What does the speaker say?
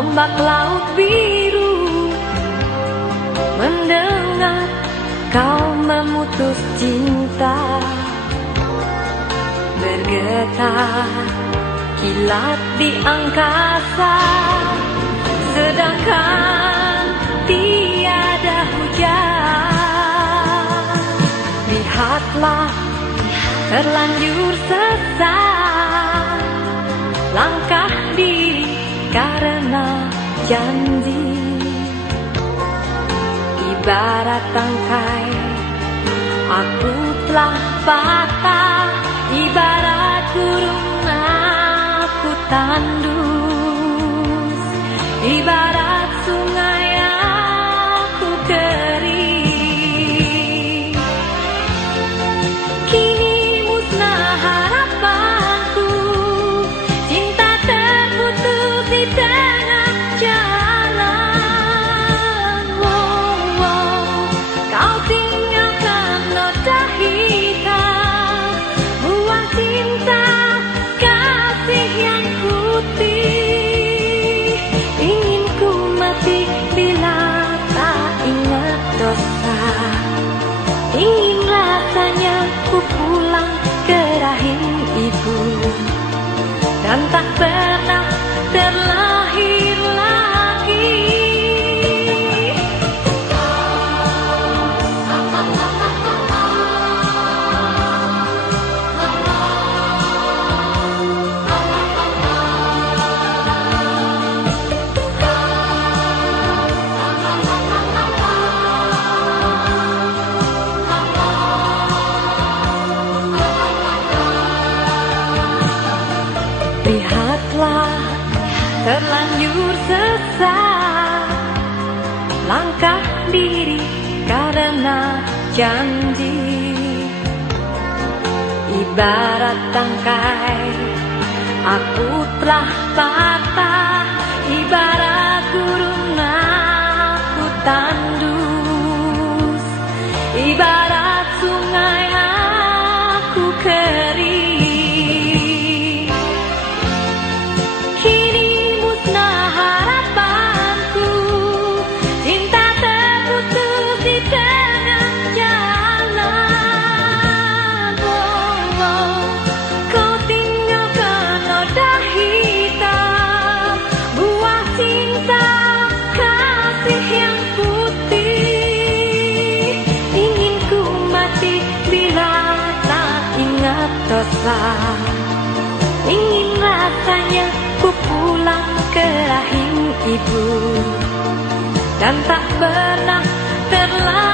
ombak laut biru, mendengar kau memutus cinta, bergetar kilat di angkasa, sedangkan tiada hujan. Lihatlah terlanjur sesat langkah diri karena janji, ibarat tangkai aku telah patah, ibarat burung aku tandus, ibarat sungai aku kering. Kini musnah harapanku, cinta terputus di tengah jalan. Kau tinggalkan noda hitam, buang cinta kasih yang putih. Ingin ku mati bila tak ingat dosa, ingin rasanya ku pulang ke rahim ibu dan tak pernah terlahir lagi. Lihatlah terlanjur sesat langkah diri karena janji, ibarat tangkai aku telah patah, ibarat burung aku tandus, ibarat sungai aku kering. Dosa, ingin rasanya ku pulang ke rahim ibu dan tak pernah terlambat.